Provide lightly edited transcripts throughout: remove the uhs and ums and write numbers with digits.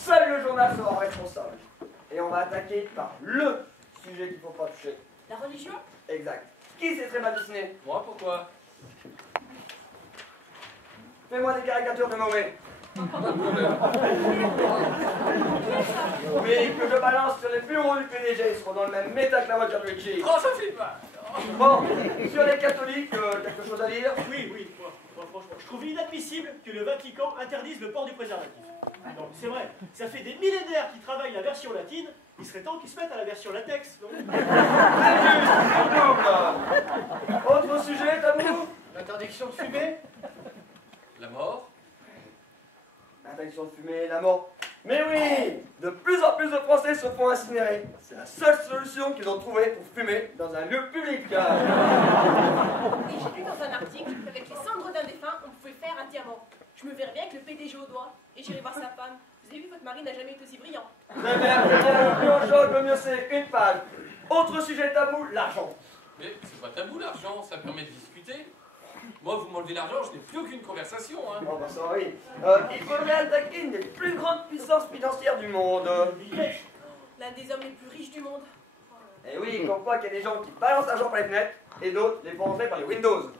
seul le journal sera responsable. Et on va attaquer par le sujet qu'il ne faut pas toucher. La religion? Exact. Qui c'est très mal dessiné? Moi, pourquoi? Fais-moi des caricatures de Mahomet. Pas de problème. Oui, que je balance sur les bureaux du PDG, ils seront dans le même état que la voiture de Luigi. Oh, ça fait pas. Bon, sur les catholiques, quelque chose à dire? Oui, moi, franchement, je trouve inadmissible que le Vatican interdise le port du préservatif. Non, c'est vrai, ça fait des millénaires qu'ils travaillent la version latine, il serait temps qu'ils se mettent à la version latex, non? Autre sujet, tabou? L'interdiction de fumer? La mort? Interdiction de fumer, la mort. Mais oui, de plus en plus de Français se font incinérer. C'est la seule solution qu'ils ont trouvée pour fumer dans un lieu public. Oui, j'ai lu dans un article qu'avec les cendres d'un défunt, on pouvait faire un diamant. Je me verrais bien avec le PDG au doigt et j'irai voir sa femme. Vous avez vu, votre mari n'a jamais été aussi brillant. Très bien, le plus on choque, le mieux c'est une page. Autre sujet tabou, l'argent. Mais c'est pas tabou l'argent, ça permet de discuter. Moi, vous m'enlevez l'argent, je n'ai plus aucune conversation. Hein. Oh bah ça oui. Il faudrait attaquer une des plus grandes puissances financières du monde. L'un des hommes les plus riches du monde. Et oui, comme quoi qu'il y a des gens qui balancent l'argent par les fenêtres et d'autres les font rentrer par les Windows.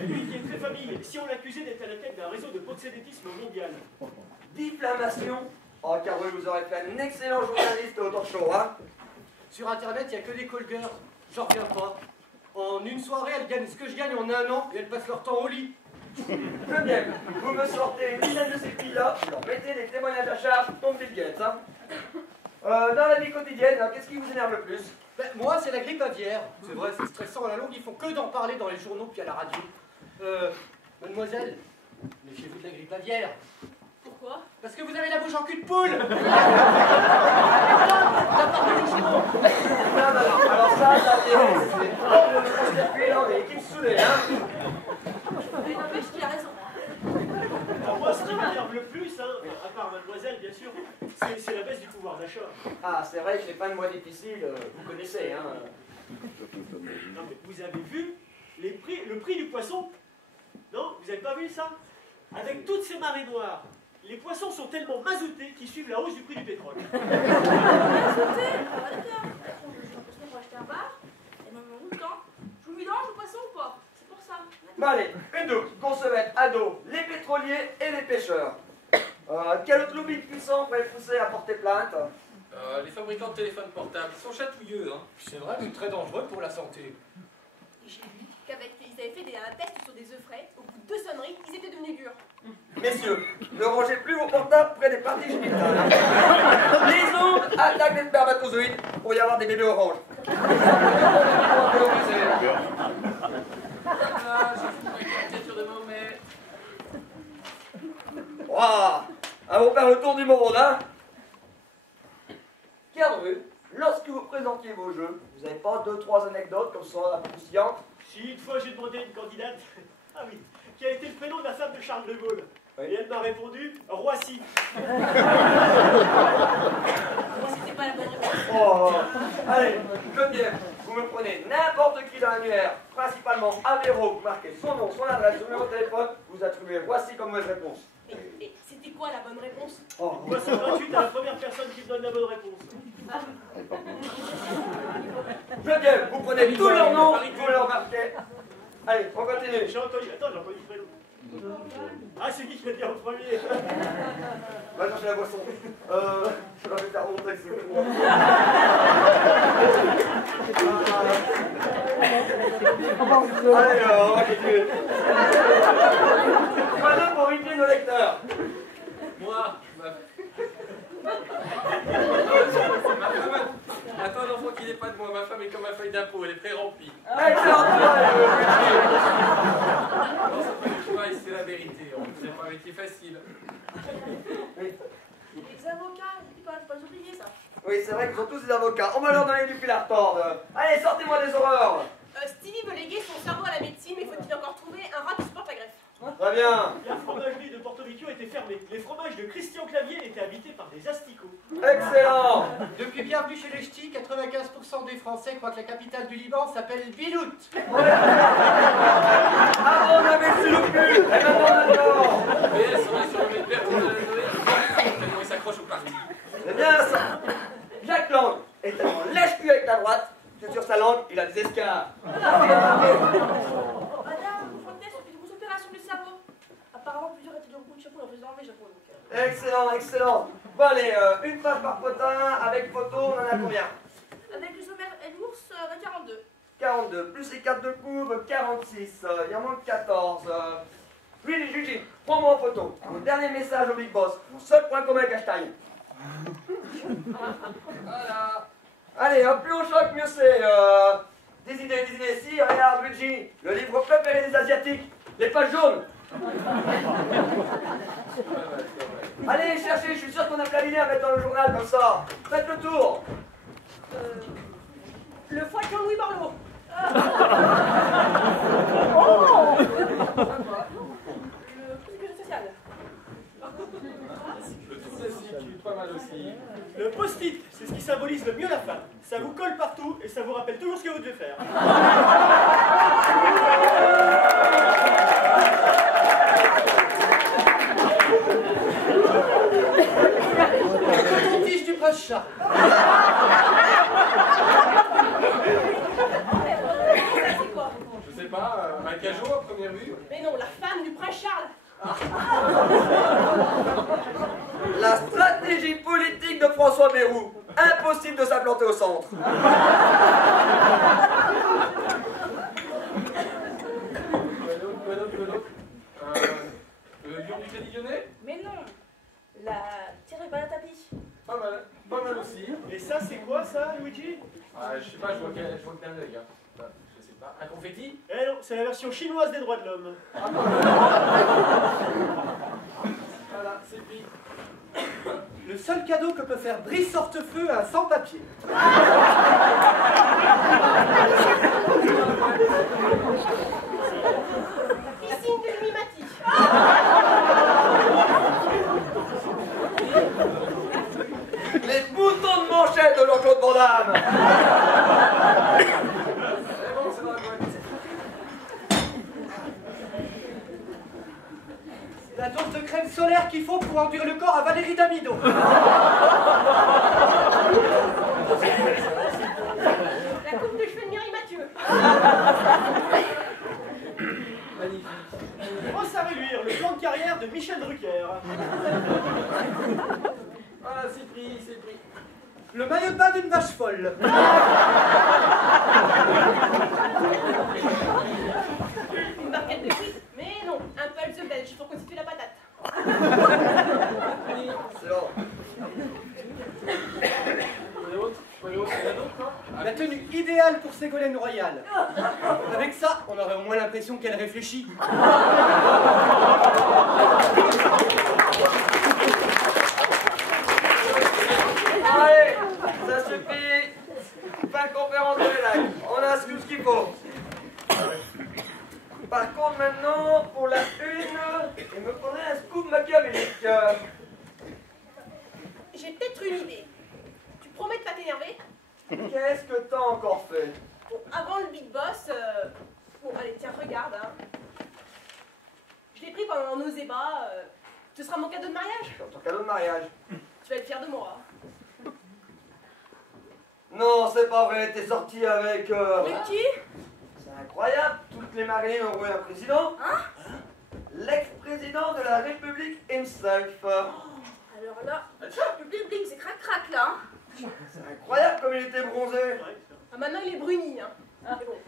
Et lui qui est très famille, si on l'accusait d'être à la tête d'un réseau de proxénétisme mondial. Diffamation. Oh car oui, vous aurez fait un excellent journaliste au talk show, hein. Sur internet, il n'y a que des call girls. J'en reviens pas. En une soirée, elles gagnent ce que je gagne en un an et elles passent leur temps au lit. Très bien, vous me sortez une dizaine de ces filles-là, vous leur mettez des témoignages à charge, tombe Bill Gates, hein. Dans la vie quotidienne, qu'est-ce qui vous énerve le plus? Ben, moi, c'est la grippe aviaire. C'est vrai, c'est stressant à la longue. Ils font que d'en parler dans les journaux puis à la radio. Mademoiselle, méfiez-vous de la grippe aviaire. Pourquoi? Parce que vous avez la bouche en cul de poule. Alors ça, c'est le circuit, là, on est équipe soudée, hein. Mais n'empêche qu'il a raison. Alors moi, ce qui m'énerve le plus, hein, à part mademoiselle bien sûr, c'est la baisse du pouvoir d'achat. Ah, c'est vrai que j'ai pas de mois difficile, vous connaissez, hein. Non mais vous avez vu le prix du poisson? Non, vous avez pas vu ça? Avec toutes ces marées noires, les poissons sont tellement mazoutés qu'ils suivent la hausse du prix du pétrole. Ah bah d'accord. Je suis en poisson pour acheter un bar. Et dans mon temps, je vous mélange le poisson ou pas? C'est pour ça. Bon allez, une double, qu'on se mette à dos les pétroliers et les pêcheurs. Quel autre lobby puissant pourrait pousser à porter plainte? Les fabricants de téléphones portables, ils sont chatouilleux. Hein. C'est vrai, c'est très dangereux pour la santé. Et j'ai vu qu'ils avaient fait un test sur des œufs frais. Au bout de 2 sonneries, ils étaient devenus durs. Messieurs, ne rangez plus vos portables près des parties génitales. Hein. Les ondes attaquent les spermatozoïdes pour y avoir des bébés oranges. Ah, j'ai fait une caricature de Mahomet. Waouh, on va faire le tour du monde, hein. Carru, lorsque vous présentiez vos jeux, vous n'avez pas 2-3 anecdotes comme ça, la croustillante? Si une fois j'ai demandé à une candidate, ah oui, qui a été le prénom de la femme de Charles de Gaulle. Oui. Et elle m'a répondu Roissy. Moi, c'était pas la bonne réponse. Oh, allez, Geneviève, vous me prenez n'importe qui dans l'annuaire, principalement Avéro, vous marquez son nom, son adresse, son numéro de téléphone, vous attribuez voici comme mauvaise réponse. Et c'était quoi la bonne réponse? Oh. Moi c'est gratuit à la première personne qui me donne la bonne réponse. Geneviève, vous prenez tous leurs noms, vous leur marquez. Allez, on continue. J'ai entendu le prénom. Ah, c'est qui l'a dit en premier? Va chercher la boisson. Je vais faire mon texte. Allez, on va continuer. Voilà pour inviter nos lecteurs. Moi, ma femme. Attends, l'enfant qui n'est pas de moi, ma femme est comme ma feuille d'impôt, elle est pré-remplie. Excellent travail, Non, c'est pas du travail, c'est la vérité. C'est pas un métier facile. Les avocats, il ne faut pas oublier ça. Oui, c'est vrai qu'ils sont tous des avocats. On va leur donner du fil à retordre. Allez, sortez-moi des horreurs. Stevie veut léguer son cerveau à la médecine, mais faut-il encore trouver un rat qui supporte la greffe? Très bien. La fromagerie de Porto Vecchio était fermée. Les fromages de Christian Clavier étaient habités par des asticots. Excellent. Depuis Bienvenue chez les Ch'tis, 95% des Français croient que la capitale du Liban s'appelle Bilout. Avant, on avait su le cul. Et maintenant, on adore. Mais elles sont sur le Bertrand de la Noé. Tellement ils s'accrochent au pas. langue, il a des escarres. Madame, vous faites une grosse opération du cerveau. Apparemment, plusieurs étaient dans le coup de chapeau, on faisait enlever le chapeau. Donc, Excellent, excellent. Bon allez, une page par potin, avec photo, on en a combien? Avec le sommaire et l'ours, 42. 42, plus les 4 de couve, 46. Il en manque 14. Luigi, prends-moi en photo. Mon dernier message au Big Boss. Mon seul point commun avec Einstein. Voilà. Allez, plus on choque, mieux c'est. Des idées. Si, regarde, Luigi, le livre préféré des Asiatiques, les pages jaunes. Allez, cherchez, je suis sûr qu'on a plein d'idées à mettre dans le journal comme ça. Faites le tour. Le foie de Jean-Louis Barlow. Le sécurité sociale. Le tour de cycle, pas mal aussi. Le post-it, c'est ce qui symbolise le mieux la femme. Ça vous colle partout et ça vous rappelle toujours ce que vous devez faire. On tige du prince-chat. C'est quoi? Je sais pas, un cajot à première vue. Mais non, la femme du prince Charles. La stratégie politique de François Bayrou. Impossible de s'implanter au centre. Quoi d'autre Le lion du Crédit Lyonnais. Mais non, la tirée par la tapis. Pas mal aussi. Et ça, c'est quoi ça, Luigi? Je sais pas, je vois qu'un œil. Hein. Je sais pas. Un confetti. Eh non, c'est la version chinoise des droits de l'homme. Voilà, c'est pris. Le seul cadeau que peut faire Brice Hortefeux à un sans-papier. Piscine de Mimati. Les boutons de manchette de Jean-Claude Van Damme. C'est bon, c'est dans la boîte. La dose de crème solaire qu'il faut pour enduire le corps à Valérie Damido. La coupe de cheveux de Mireille Mathieu. Magnifique. Grosse à reluire, le plan de carrière de Michel Drucker. Voilà, c'est pris. Le maillot de bain d'une vache folle. Une barquette de frites. Mais non, un pulse belge pour constituer la patate. C'est bon. Quoi d'autre? Il y en a d'autres, non? La tenue idéale pour Ségolène Royal. Avec ça, on aurait au moins l'impression qu'elle réfléchit. Allez, ça suffit. Fin de conférence de l'ENAC. On a ce qu'il faut. Par contre, maintenant, pour la une, il me faudrait un scoop machiavélique. J'ai peut-être une idée. Tu promets de pas t'énerver? Qu'est-ce que t'as encore fait? Bon, avant le Big Boss, bon, allez, tiens, regarde, hein. Je l'ai pris pendant nos ébats. Ce sera mon cadeau de mariage. Ton cadeau de mariage. Tu vas être fier de moi. Non, c'est pas vrai, t'es sorti avec... Avec qui? C'est incroyable, toutes les Marines ont eu un président. Hein? L'ex-président de la République himself. Alors là, le bling-bling, c'est crac-crac, là. Hein. C'est incroyable comme il était bronzé. Ah, maintenant, il est bruni, hein. Ah, bon.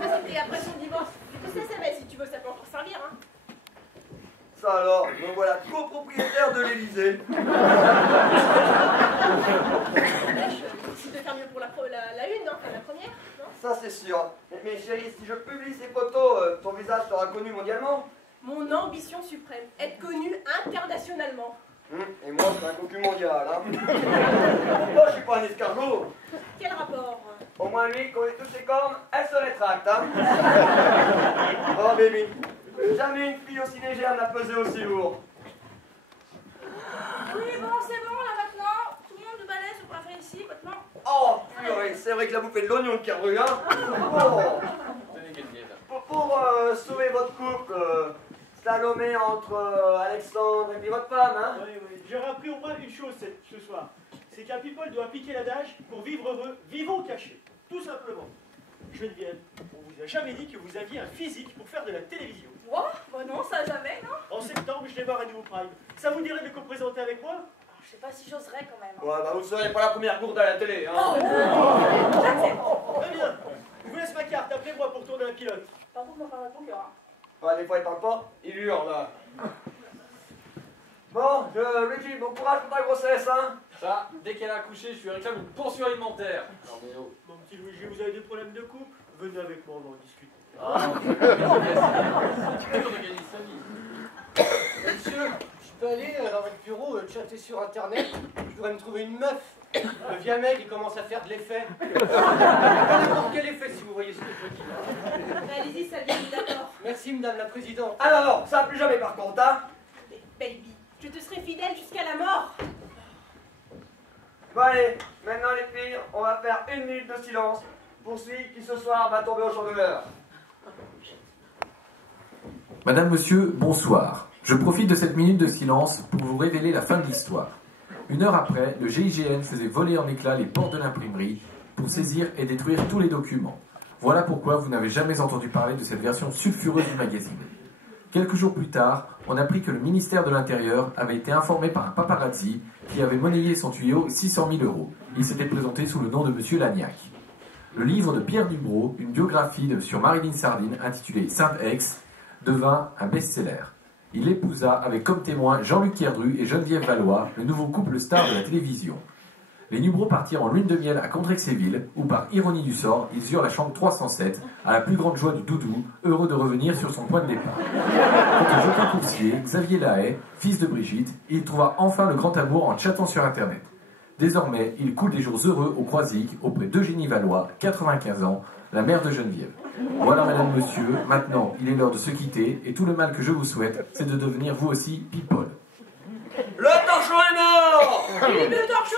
Ça, c'était après son divorce. Du coup, ça, mais si tu veux, ça peut encore servir, hein. Ça alors, me voilà copropriétaire de l'Élysée. C'est de faire mieux pour la une, hein, enfin, la première, non? Ça c'est sûr. Mais chérie, si je publie ces photos, ton visage sera connu mondialement. Mon ambition suprême, être connue internationalement. Et moi, c'est un cocu mondial, hein. Pourquoi je suis pas un escargot? Quel rapport? Au moins lui, quand il touche ses cornes, elle se rétracte, hein. Oh baby, jamais une fille aussi légère n'a pesé aussi lourd. Oui, bon, c'est bon, là, maintenant. Tout le monde de balai sur la faire ici, maintenant. Oh purée, c'est vrai que la bouffée de l'oignon de Kerbrug, hein. Oh. Tenez, Gabriel. Pour sauver votre couple, Salomé entre Alexandre et puis votre femme, hein. Oui. J'aurais appris au moins une chose ce soir. c'est qu'un people doit appliquer l'adage pour vivre heureux, vivons cachés. Tout simplement. Geneviève, on vous a jamais dit que vous aviez un physique pour faire de la télévision. Oh, bah non, ça jamais, non. En septembre, je démarre à nouveau Prime. Ça vous dirait de vous présenter avec moi? Je sais pas si j'oserais quand même. Ouais, bah vous serez pas la première gourde à la télé, hein. J'accepte. Très bien. Je vous laisse ma carte, appelez-moi pour tourner un pilote. Par contre, m'en parle ton cœur, hein. Ouais, des fois il parle pas, il hurle là. Bon, Luigi, bon courage pour ta grossesse, hein. Ça, dès qu'elle a accouché, je lui réclame une pension alimentaire. Non mais oh. Mon petit Luigi, vous avez des problèmes de couple? Venez avec moi, on va en discuter. Ah, on organise sa vie. Monsieur, je peux aller dans votre bureau chatter sur internet? Je voudrais me trouver une meuf. Le vieux mec, il commence à faire de l'effet. Pas n'importe quel effet, si vous voyez ce que je veux dire. Allez-y, ça vient, d'accord. Merci, madame la présidente. Ah non, non, ça plus jamais par contre, hein. Mais baby, je te serai fidèle jusqu'à la mort. Bon allez, maintenant les filles, on va faire 1 minute de silence pour celui qui ce soir va tomber au champ d'honneur. Madame, monsieur, bonsoir. Je profite de cette minute de silence pour vous révéler la fin de l'histoire. 1 heure après, le GIGN faisait voler en éclats les portes de l'imprimerie pour saisir et détruire tous les documents. Voilà pourquoi vous n'avez jamais entendu parler de cette version sulfureuse du magazine. Quelques jours plus tard, on apprit que le ministère de l'Intérieur avait été informé par un paparazzi qui avait monnayé son tuyau 600 000 €. Il s'était présenté sous le nom de Monsieur Lagnac. Le livre de Pierre Dubrow, une biographie sur Marilyn Sardine intitulée Sainte-Ex, devint un best-seller. Il l'épousa avec comme témoins Jean-Luc Kerdru et Geneviève Valois, le nouveau couple star de la télévision. Les Dubrow partirent en lune de miel à Condrexéville, où par ironie du sort, ils eurent la chambre 307, à la plus grande joie du doudou, heureux de revenir sur son point de départ. Quant au jockey coursier, Xavier Lahaye, fils de Brigitte, il trouva enfin le grand amour en chattant sur Internet. Désormais, il coule des jours heureux au Croisic, auprès d'Eugénie Valois, 95 ans, la mère de Geneviève. Voilà, madame, monsieur, maintenant, il est l'heure de se quitter, et tout le mal que je vous souhaite, c'est de devenir vous aussi people. Le torchon est mort. Vive le torchon.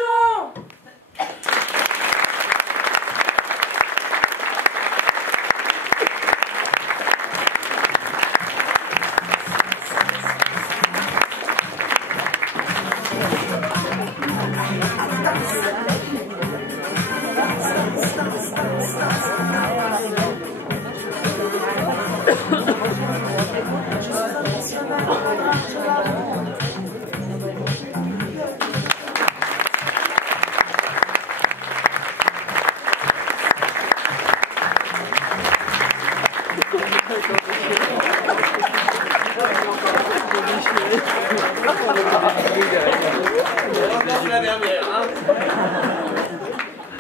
C'est la dernière, hein.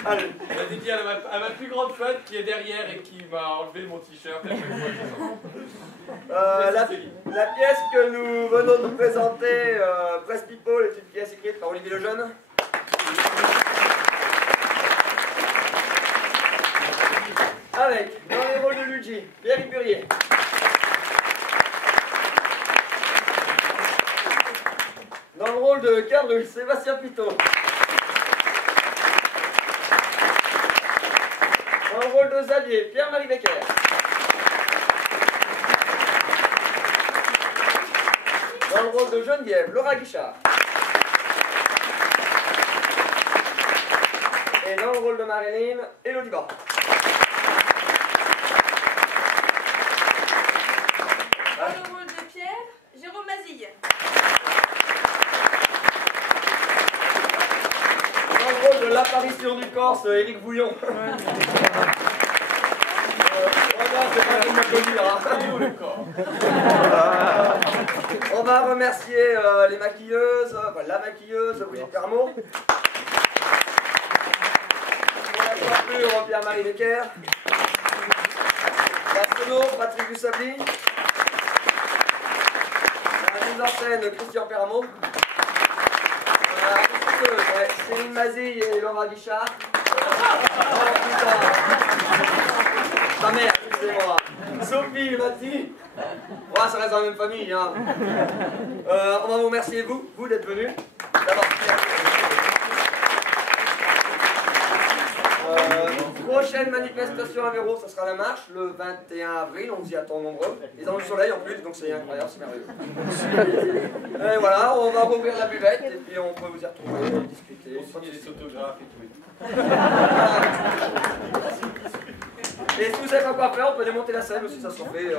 Allez, je la dédie à ma plus grande fan qui est derrière et qui m'a enlevé mon t-shirt à chaque fois que je sors. La pièce que nous venons de présenter, Presse People, est une pièce écrite par Olivier Lejeune. Avec, dans les rôles de Luigi, Pierre Ipurier. Dans le rôle de Kerdru, Sébastien Pitot. Dans le rôle de Xavier, Pierre-Marie Becker. Dans le rôle de Geneviève, Laura Guichard. Et dans le rôle de Marilyn, Élodie Bord. Dans le rôle de Pierre, Jérôme Mazille. Dans le rôle de l'apparition du Corse, Éric Bouillon. C'est pas comme connu, hein. On va remercier les maquilleuses, enfin, la maquilleuse Brigitte Carmot. Pour la coiffure, Pierre-Marie Becker. La sono, Patrick Dussably. La mise en scène, Christian Perramont. Céline Mazille et Laura Guichard. Oh putain. Sa mère, excusez-moi. Sophie, Mathie. Ouais, ça reste dans la même famille, hein. On va vous remercier, vous d'être venus. D'abord, Prochaine manifestation à Véro, ça sera la marche le 21 avril, on vous y attend nombreux. Et dans le soleil en plus, donc c'est incroyable, c'est merveilleux. Et voilà, on va rouvrir la buvette et puis on peut vous y retrouver, discuter. On signe les autographes et tout. Et si vous savez pas quoi faire, on peut démonter la scène aussi, ça se fait.